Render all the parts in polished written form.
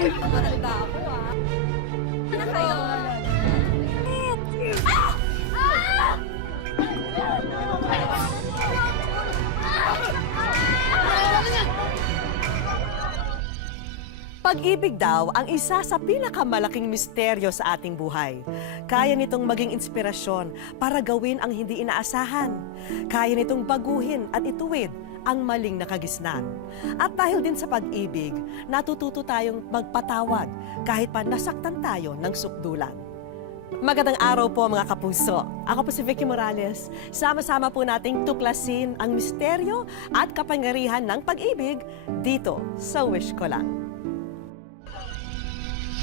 Matanda ako, ah. Ano kayo? Pag-ibig daw ang isa sa pinakamalaking misteryo sa ating buhay. Kaya nitong maging inspirasyon para gawin ang hindi inaasahan. Kaya nitong baguhin at ituwid ang maling nakagisnan. At dahil din sa pag-ibig, natututo tayong magpatawad kahit pa nasaktan tayo ng sukdulan. Magandang araw po mga kapuso. Ako po si Vicky Morales. Sama-sama po nating tuklasin ang misteryo at kapangyarihan ng pag-ibig dito sa Wish Ko Lang.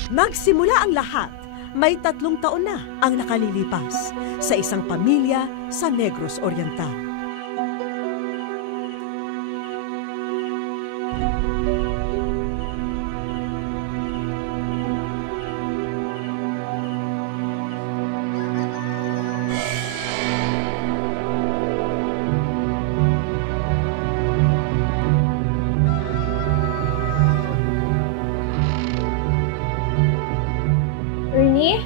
Nagsimula ang lahat. May 3 taon na ang nakalilipas sa isang pamilya sa Negros Oriental. Ernie?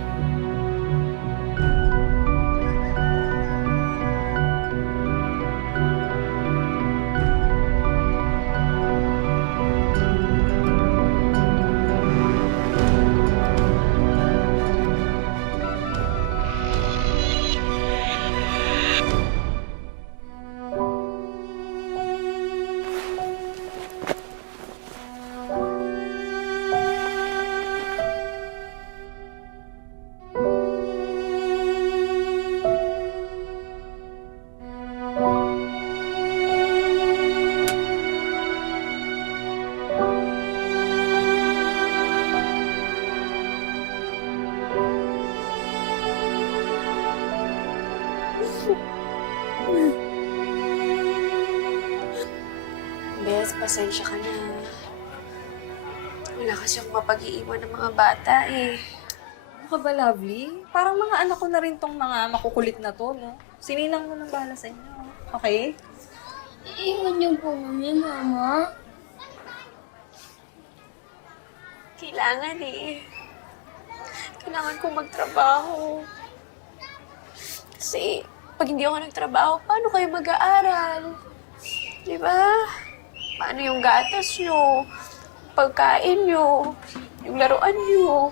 Beth, pasensya ka na. Wala kasi akong mapag-iiwan ng mga bata eh. Ano ka ba, Lovely? Parang mga anak ko na rin tong mga makukulit na to, no? Sininang mo ng bahala sa inyo. Okay? Iiwan niyo po kami, Mama. Kailangan eh. Kailangan kong magtrabaho. Kasi pag hindi ako nagtrabaho, paano kayo mag-aaral? Di ba? Paano yung gatas nyo? Pagkain nyo? Yung laruan nyo?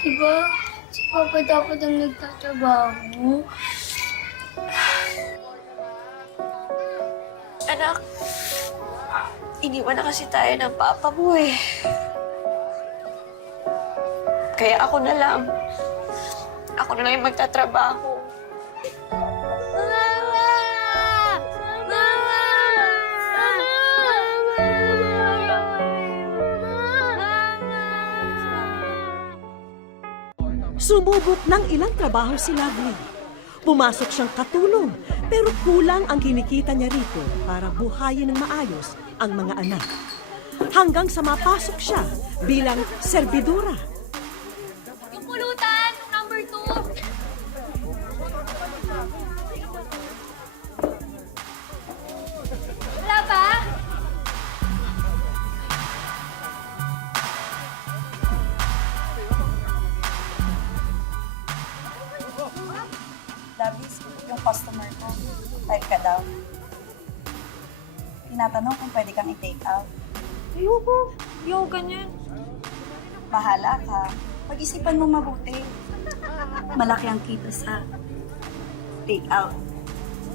Diba, si Papa dapat ang nagtatrabaho. Anak, iniwan na kasi tayo ng papa mo eh. Kaya ako na lang. Ako na lang yung magtatrabaho. Sumubok ng ilang trabaho si Lovely. Pumasok siyang katulong, pero kulang ang kinikita niya rito para buhayin ng maayos ang mga anak. Hanggang sa mapasok siya bilang serbidura. Yung pulutan, number 2. Wala pa? Labis, yung customer ko. Type ka daw. Tinatanong kung pwede kang i-take out. Ayoko. Ayoko ganyan. Bahala ka. Pag-isipan mo mabuti. Malaki ang kita sa take out.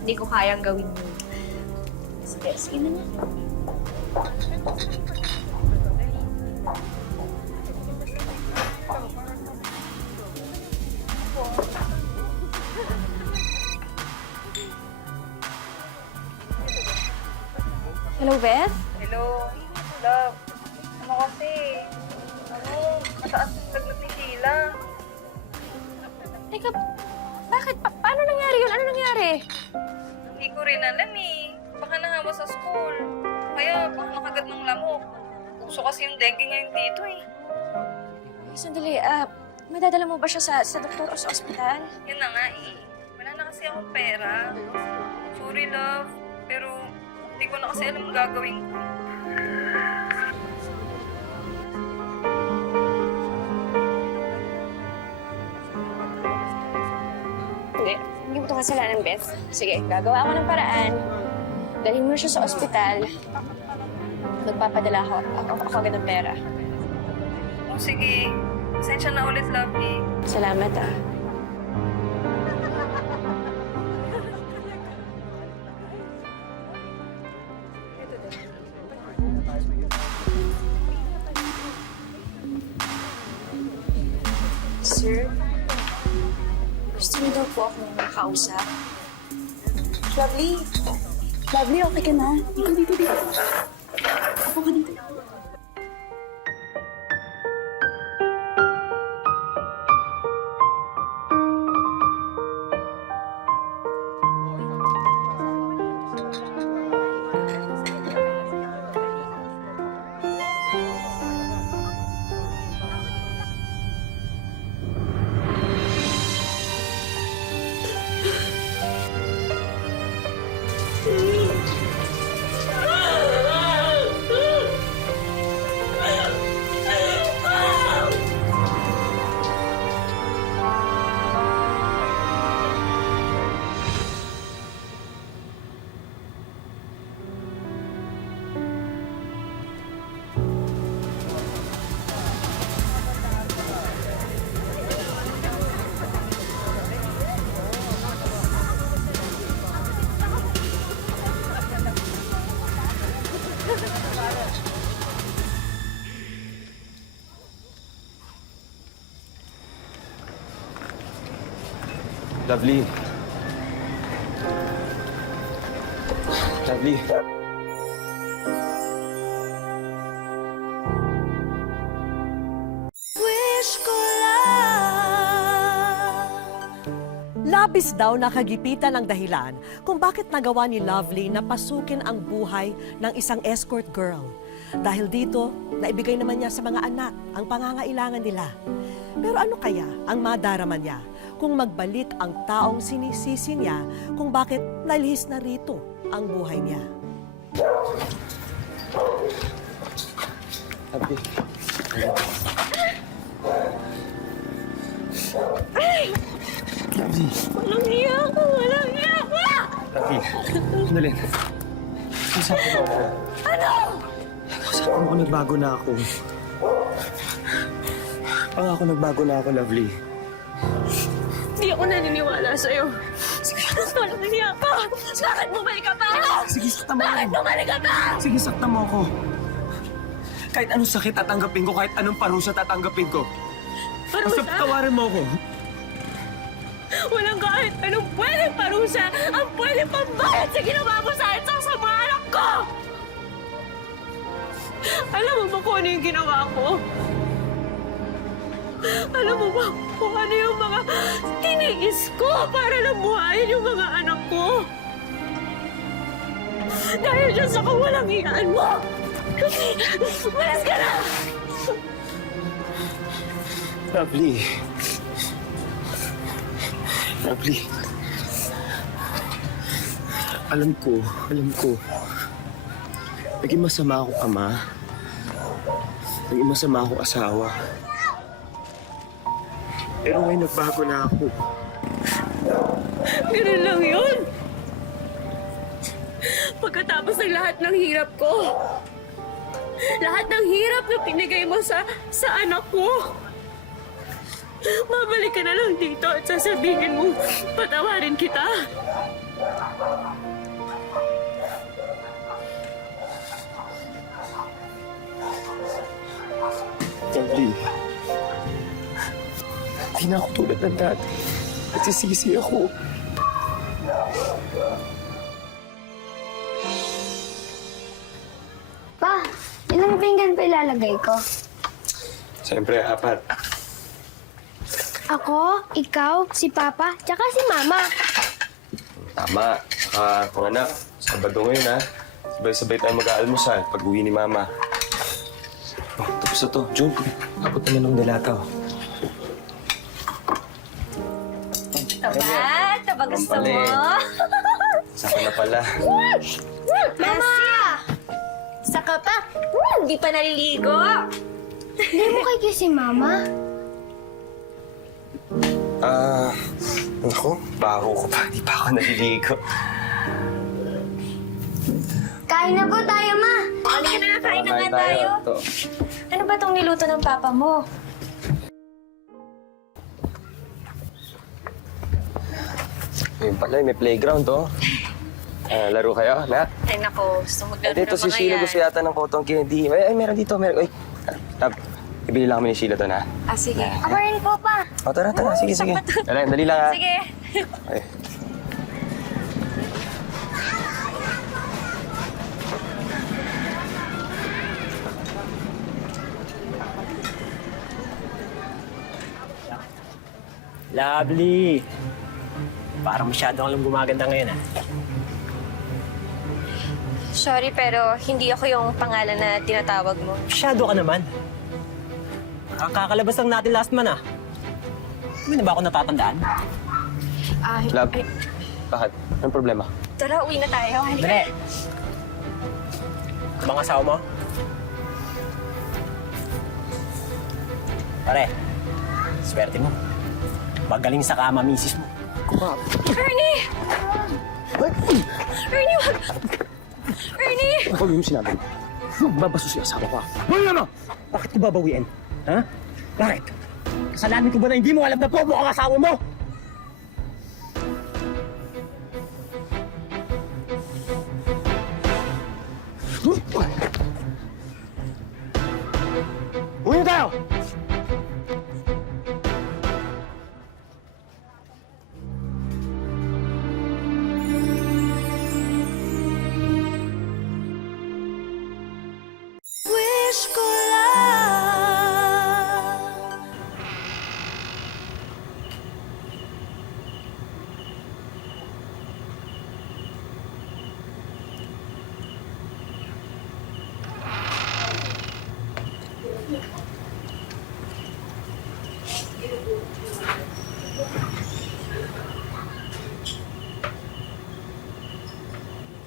Hindi ko kayang gawin yun. Sige, sige na nga. Hello, Beth? Hello. Love. Ano kasi? Mataas yung lagnat ni Sheila. Teka, bakit? Paano nangyari yun? Ano nangyari? Hindi ko rin alam eh. Baka nahawa sa school. Kaya baka nakagat ng lamok. Uso kasi yung dengue ngayon dito eh. Sandali, madadala mo ba siya sa doktor o sa ospital? Yun na nga eh. Wala na kasi akong pera. Sorry, love. Pero hindi ko na kasi alam ang gagawin ko. Hindi mo ito kasalanan, Beth. Sige, gagawa ako ng paraan. Dalhin mo siya sa ospital. Magpapadala ako. Ako agad ng pera. O sige, pasensya na ulit, Lovely. Salamat, ah. Sir, gusto niyo daw po akong makausap. Lovely. Lovely, okay ka na? Dito. Ako ka dito. Lovely. Lovely. Labis daw nakagipitan ang dahilan kung bakit nagawa ni Lovely na pasukin ang buhay ng isang escort girl. Dahil dito, naibigay naman niya sa mga anak ang pangangailangan nila. Pero ano kaya ang madarama niya kung magbalik ang taong sinisisi niya kung bakit nalihis na rito ang buhay niya? Lovely. Lovely. Walang hiya ako! Walang hiya ako! Lovely. Sandali. Kasabi mo ako. Ano? Kasabi mo ko nagbago na ako. Pangako nagbago na ako, Lovely. Hindi ako naniniwala sa'yo. Sige, walang hiya ka! Bakit bumalik ka pa? Sige, sakta mo Bakit ako. bumalik ka pa? Sige, sakta mo ako. Kahit anong sakit tatanggapin ko, kahit anong parusa tatanggapin ko. Basta Parusa? tawarin mo ako. Walang kahit anong pwedeng parusa ang pwedeng pambayad sa ginawa mo sa akin sa mga anak ko! Alam mo ba kung ano yung ginawa ko? Alam mo ba kung ano yung mga tiniis ko para nabuhayin yung mga anak ko? Dahil dyan sa kawalang-iyaan mo! Malas ka na! Lovely. Lovely. Alam ko. Naging masama ako ama. Naging masama ako asawa. Pero ngayon nagbago na ako. Ganun lang yun. Pagkatapos ng lahat ng hirap ko, lahat ng hirap na pinigay mo sa anak ko, babalik ka na lang dito at sasabihin mo, patawarin kita. Lovely. Hindi na ako tulad ng dati. Nagsisisi ako. Pa, ilang pinggan pa ilalagay ko? Siyempre, 4. Ako, ikaw, si Papa, tsaka si Mama. Tama. Mga anak, Sabado ngayon ha. Sabay-sabay tayo mag-aalmusal pag uwi ni Mama. Oh, tapos na to. Jun, abot naman ng dilataw. Taba, taba gusto mo? Saka na pala. Mama! Saka pa, hindi pa naliligo. Hindi mo kay si Mama? Ako, baho ko pa. Di pa ako naliligo. Kain na po tayo, Ma! Halika na, kain na nga tayo. Ito. Ano ba tong niluto ng papa mo? Ayun pala, may playground to. Laro kayo, na? Ay nako, gusto maglaro Dito si Sheila gusto yata ng cotton candy. Ay, meron dito, meron. Uy, ibili lang kami ni Sheila to, na? Ah, sige. Ako rin po, Pa. O, tara. Sige. Dali lang, ha? Sige. Ay. Lovely! Parang masyado kang lang gumaganda ngayon, ah. Sorry, pero hindi ako yung pangalan na tinatawag mo. Masyado ka naman. Ang kakalabas lang natin last man, ah. Hindi na ba ako natatandaan? Love, Ay, bakit? Anong problema? tara, uwi na tayo. Halika. Dali! Bang asawa mo? Pare, swerte mo. Magaling sa kama, misis mo. Ernie! Ernie, wag! Ernie! Huwag yung sinabi mo. Babaso si asawa ko. Hoy, ano? Bakit ko babawiin? Ha? Bakit? Kasalanan ko ba na hindi mo alam na po mo ang asawa mo? Uwi na tayo! Wish ko lang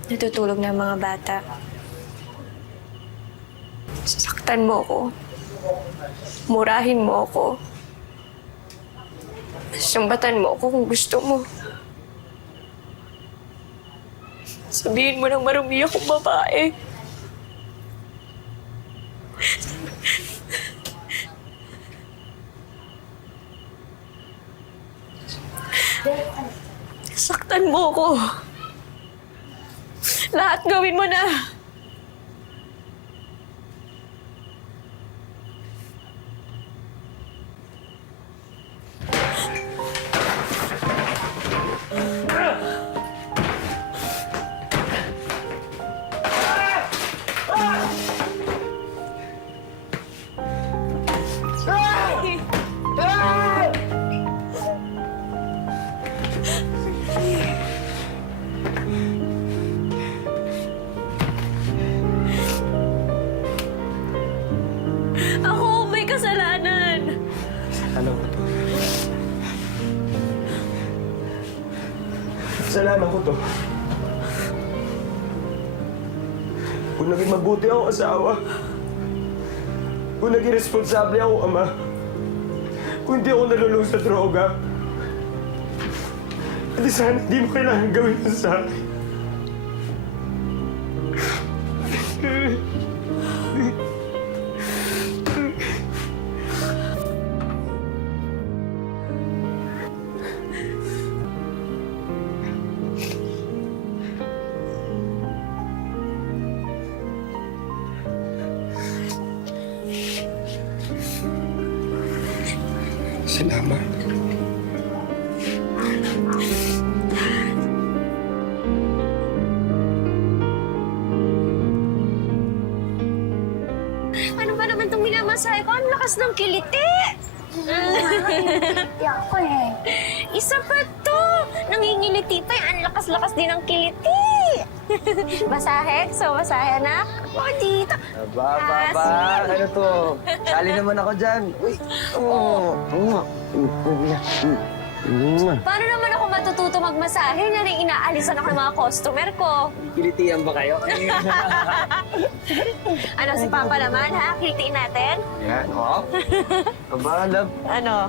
Natutulog na ang mga bata. Sasaktan mo ako. Murahin mo ako. Sumbatan mo ako kung gusto mo. Sabihin mo nang marumi akong babae. Saktan mo ako. Lahat gawin mo na. Ako may kasalanan. Ano? Kasalanan ko to. Kung naging mabuti ako asawa, kung naging responsable ako ama, kung hindi ako nalulung sa droga, hindi sana hindi mo kailangan gawin yun sa akin. Salamat. Ano ba naman itong minamasahe ko? Ang lakas ng kiliti! Hindi ako eh. Isa pa to! Nangingiliti pa. Ang lakas-lakas din ng kiliti! Masahe? So, masahe na? O, dito. Ba. Ano to? Sali naman ako dyan. Uy. Paano naman ako matututo magmasahe na rin inaalisan ako ng mga customer ko? Kilitian ba kayo? Ano, si Papa naman, ha? Kilitiin natin? Yan, oh. Aba, love. Ano?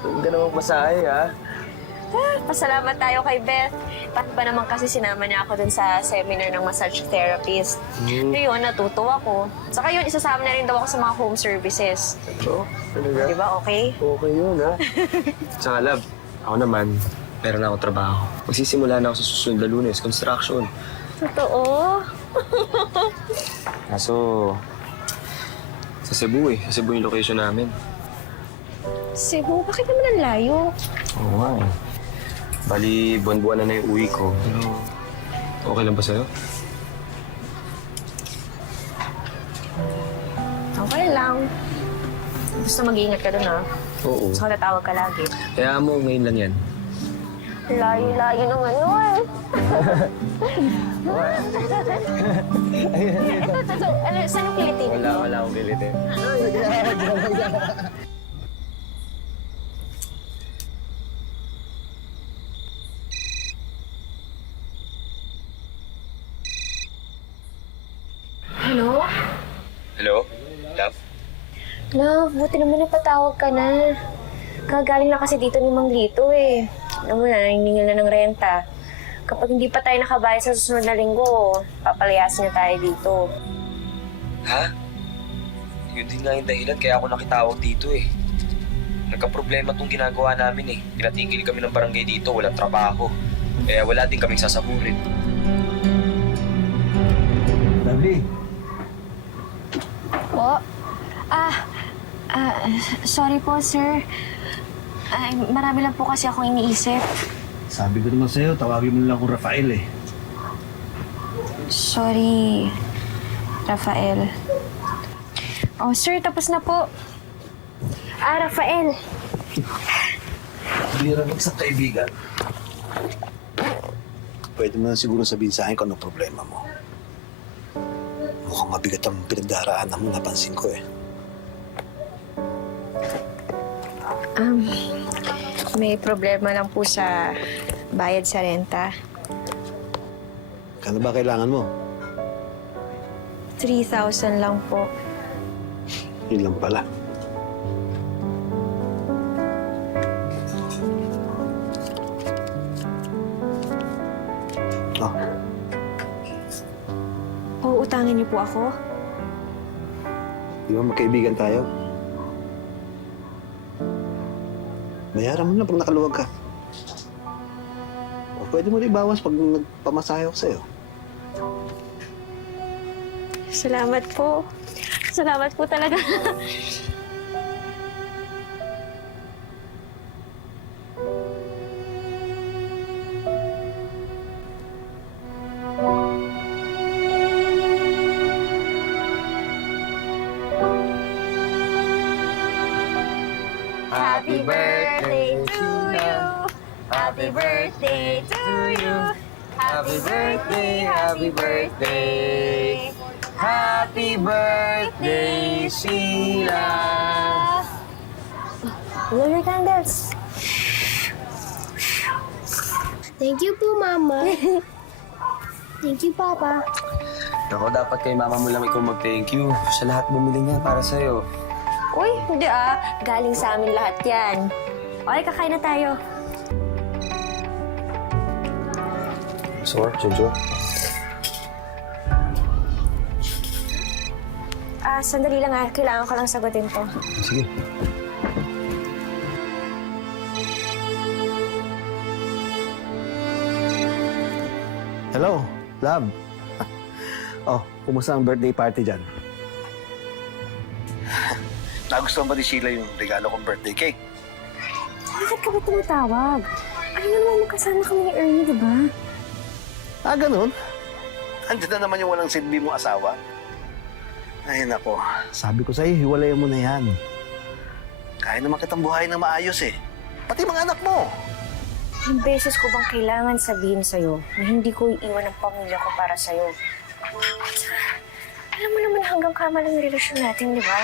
Hindi na magmasahe, ha? Pasalamat tayo kay Beth. Bakit ba naman kasi sinama niya ako dun sa seminar ng massage therapist? Ngayon, natuto ako. Saka yun, isasama na rin daw ako sa mga home services. Oo, talaga? Di ba, okay? Okay yun, ha? Tsaka, love, ako naman, meron na akong trabaho. Magsisimula na ako sa susunod na Lunes, construction. Totoo? Kaso, sa Cebu eh. Sa Cebu yung location namin. Cebu, bakit naman ang layo? Oo nga eh. Bali, buwan-buwan na yung uwi ko. Pero, okay lang ba sa'yo? Okay lang. Basta mag-iingat ka dun, ha? Oo. Saka tatawag ka lagi. Kaya mo, ngayon lang yan. Layo-layo naman nun. Ano, saan ang kilitin? Wala akong bilitin. Ano? Hello? Love? Love, buti naman napatawag ka na. Kagaling na kasi dito ni Mang Lito eh. Alam mo na, naniningil na ng renta. Kapag hindi pa tayo nakabayad sa susunod na linggo, papalayasin niya tayo dito. Ha? Yun din nga yung dahilan kaya ako nakitawag dito eh. Nagka-problema tong ginagawa namin eh. Pinatigil kami ng barangay dito, walang trabaho. Kaya wala din kaming sasahurin. Lovely. Po? Sorry po, sir. Ay, marami lang po kasi akong iniisip. Sabi ko naman sa'yo, tawagin mo lang akong Rafael eh. Sorry, Rafael. Oh, sir, tapos na po. Rafael. Hindi rin isang kaibigan. Pwede mo na siguro sabihin sa akin kung anong problema mo. Mukhang mabigat ang pinagdaraanan mo, napansin ko eh. May problema lang po sa bayad sa renta. Kano ba kailangan mo? 3,000 lang po. Yun lang pala. Oh, Uutangin niyo po ako? di ba magkaibigan tayo? Bayaran mo na pag nakaluwag ka. O pwede mo rin ibawas pag nagpamasahe ako sa'yo. Salamat po. Salamat po talaga. Happy birthday to you. Happy birthday to you. Happy birthday, happy birthday. Happy birthday, Sheila! Blow your candles. Thank you po, Mama. Thank you, Papa. Ako, dapat kay mama mo lang ikaw mag-thank you. Sa lahat bumili niya para sa'yo. Uy, hindi galing sa amin lahat yan. Okay, kakain na tayo. Gusto mo, Jojo? Sandali lang kailangan ko lang sagutin to. Sige. Hello, love. Oh, kumusta ang birthday party dyan? Nagustuhan ba ni Sheila yung regalo kong birthday cake? Bakit ka ba tumatawag? Ano naman magkasama kami ni Ernie, di ba? Ganun? Andiyan na naman yung walang silbi mong asawa. Ay, nako. Sabi ko sa'yo, hiwalayan mo na yan. Kaya naman kitang buhayin na maayos eh. Pati mga anak mo. Ilang beses ko bang kailangan sabihin sa'yo na hindi ko iiwan ang pamilya ko para sa'yo? Alam mo naman hanggang kama lang yung relasyon natin, di ba?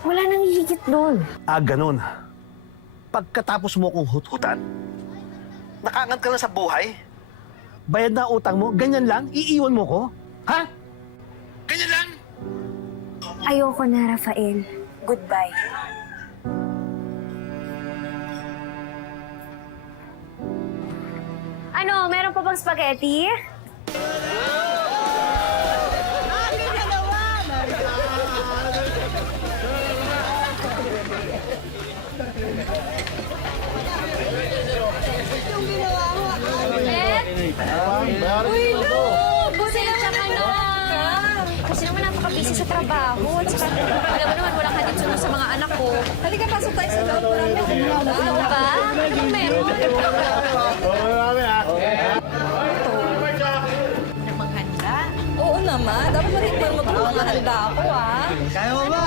Wala nang hihigit doon. Ganun. Pagkatapos mo kong hut-hutan, nakaangat ka na sa buhay, bayad na utang mo, ganyan lang, iiwan mo ko? Ha? Ganyan lang? Ayoko na, Rafael. Goodbye. Ano, meron pa bang spaghetti? Pasensya ka na. Kasi naman napaka-busy sa trabaho. At saka, alam mo naman, walang hatid sunod sa mga anak ko. Halika, pasok tayo sa loob. Ano ba? Ano bang meron? Oo naman. Dapat matikman mo itong mga handa ako, ah. Kaya mo ba?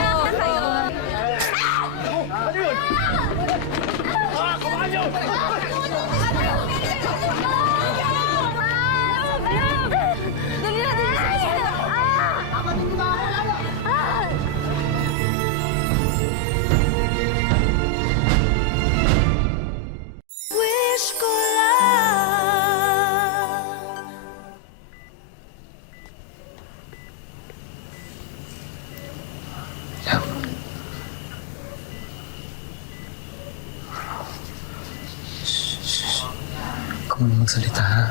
Wish ko lang. Kung ano magsalita, ha?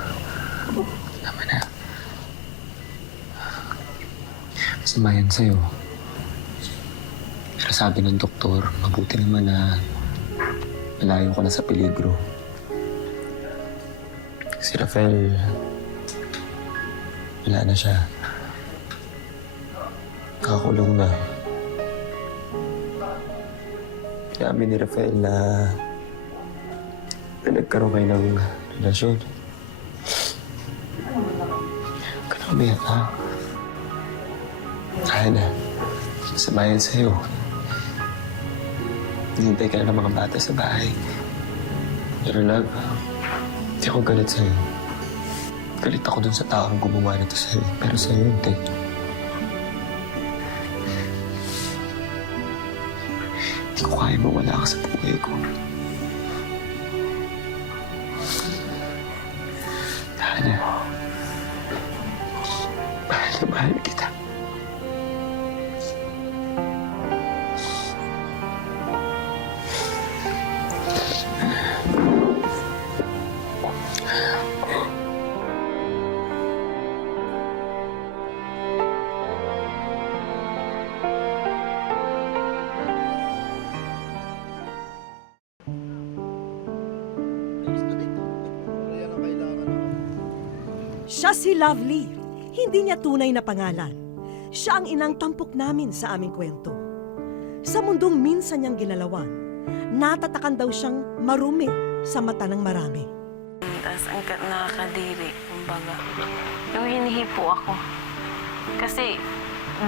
Tama na. Masama yan sa'yo. Pero sabi ng doktor, mabuti naman na malayo ko na sa peligro. Si Rafael, wala na siya. Nakakulong na. Inamin ni Rafael na nagkaroon kayo ng relasyon. Huwag ka na umiyak, ha? Kaya na. Masama yan sa'yo. Hinintay ka na ng mga bata sa bahay. Pero love, hindi ako galit sa'yo. Galit ako dun sa taong gumawa nito sa'yo. Pero sa'yo, hindi. Hindi ko kaya mawala ka sa buhay ko. Hana, mahal na mahal kita. Siya si Lovely. Hindi niya tunay na pangalan. Siya ang inang tampok namin sa aming kwento. Sa mundong minsan niyang ginalawan, natatakan daw siyang marumi sa mata ng marami. Tapos ang nakakadiri, kumbaga. Yung hinihipo ako. Kasi,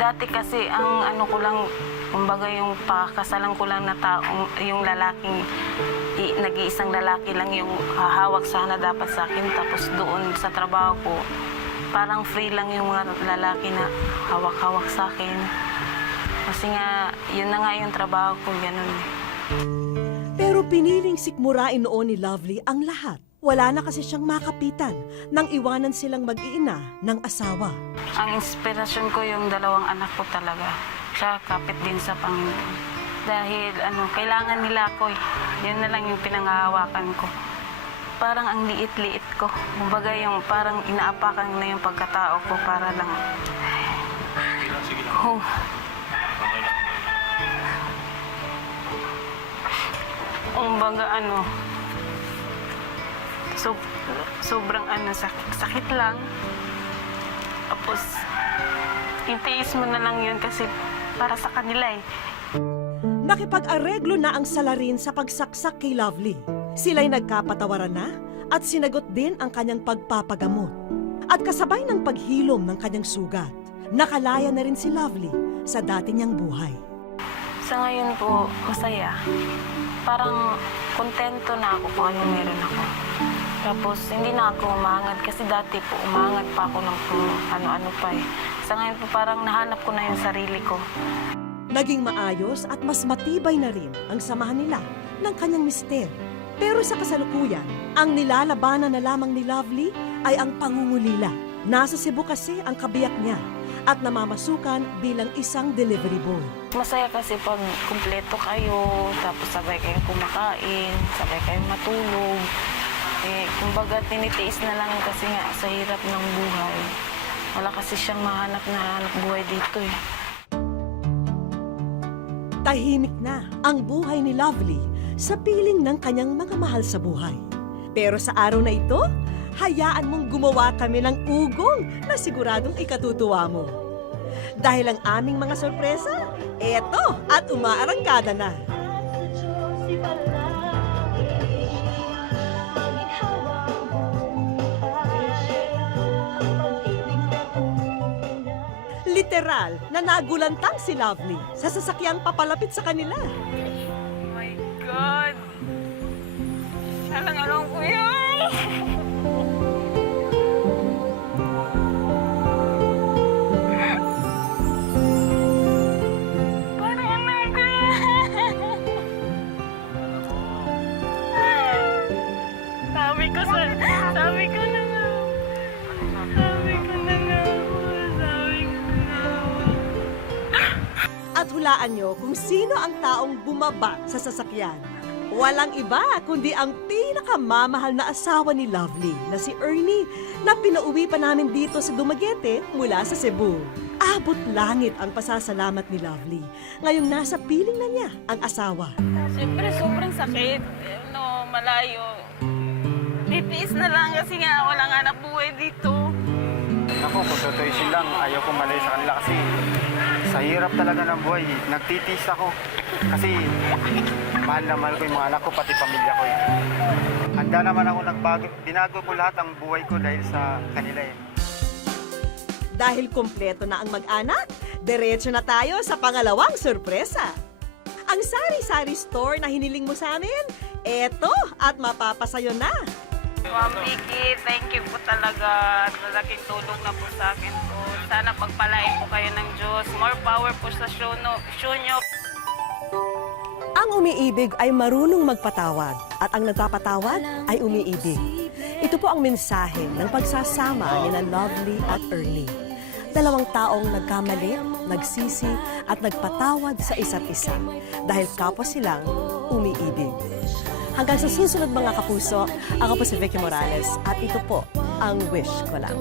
dati kasi ang ano ko lang, kumbaga yung pakakasalan ko lang na taong, yung lalaking, nag-iisang lalaki lang yung hahawak sana dapat sa akin. Tapos doon sa trabaho ko, parang free lang yung mga lalaki na hawak-hawak sa akin. Kasi nga, yun na nga yung trabaho ko, ganun eh. Pero piniling sikmurain noon ni Lovely ang lahat. Wala na kasi siyang makapitan nang iwanan silang mag-iina ng asawa. Ang inspirasyon ko yung dalawang anak ko talaga. Siya kapit din sa Panginoon. Dahil kailangan nila ako eh. Yun na lang yung pinangahawakan ko. Parang ang liit-liit ko. Kumbaga yung parang inaapakan na yung pagkatao ko para lang. Oh. Kumbaga sobrang sakit lang. Tapos, itiis mo na lang yun kasi para sa kanila eh. Nakipag-areglo na ang salarin sa pagsaksak kay Lovely. Sila'y nagkapatawaran na at sinagot din ang kanyang pagpapagamot. At kasabay ng paghilom ng kanyang sugat, nakalaya na rin si Lovely sa dati niyang buhay. Sa ngayon po, masaya. Parang kontento na ako kung ano meron ako. Tapos, hindi na ako umangad kasi dati po umangad pa ako ng ano-ano pa eh. Sa ngayon po, parang nahanap ko na yung sarili ko. Naging maayos at mas matibay na rin ang samahan nila ng kanyang mister. Pero sa kasalukuyan, ang nilalabanan na lamang ni Lovely ay ang pangungulila. Nasa Cebu kasi ang kabiyak niya at namamasukan bilang isang delivery boy. Masaya kasi pag kumpleto kayo, tapos sabay kayong kumakain, sabay kayong matulog. Kumbaga, tinitiis na lang kasi nga sa hirap ng buhay. Wala kasi siyang mahanap na hanap buhay dito eh. Tahimik na ang buhay ni Lovely sa piling ng kanyang mga mahal sa buhay. Pero sa araw na ito, hayaan mong gumawa kami ng ugong na siguradong ikatutuwa mo. Dahil ang aming mga sorpresa, eto at umaarangkada na. Literal na nagulantang si Lovely sa sasakyang papalapit sa kanila. Oh my God! Siya lang alam ko yun! Parang alam ko yan! Sabi ko na nga. Sabi ko na nga. At hulaan nyo kung sino ang taong bumaba sa sasakyan. Walang iba kundi ang pinakamamahal na asawa ni Lovely na si Ernie na pinauwi pa namin dito sa Dumaguete mula sa Cebu. Abot langit ang pasasalamat ni Lovely ngayong nasa piling na niya ang asawa. Siyempre, sobrang sakit. No, malayo. Titiis na lang kasi nga walang hanap buhay dito. Ako, kung tutuisin lang, ayaw ko malayo sa kanila kasi sa hirap talaga ng buhay. Nagtitiis ako. Kasi mahal na mahal ko yung mga anak ko, pati pamilya ko. Handa naman ako nagbago. Binago ko lahat ang buhay ko dahil sa kanila eh. Dahil kompleto na ang mag-anak, diretso na tayo sa pangalawang sorpresa. Ang sari-sari store na hiniling mo sa amin, eto at mapapasayo na. Ma'am Vicky, thank you po talaga. Malaking tulong na po sa akin po. Sana pagpalain po kayo ng Diyos. More power po sa show nyo. Ang umiibig ay marunong magpatawad at ang nagpapatawad ay umiibig. Ito po ang mensahe ng pagsasama ni na Lovely at Ernie. Dalawang taong nagkamali, nagsisi at nagpatawad sa isa't isa dahil kapwa silang umiibig. Hanggang sa susunod mga kapuso, ako po si Vicky Morales at ito po ang wish ko lang.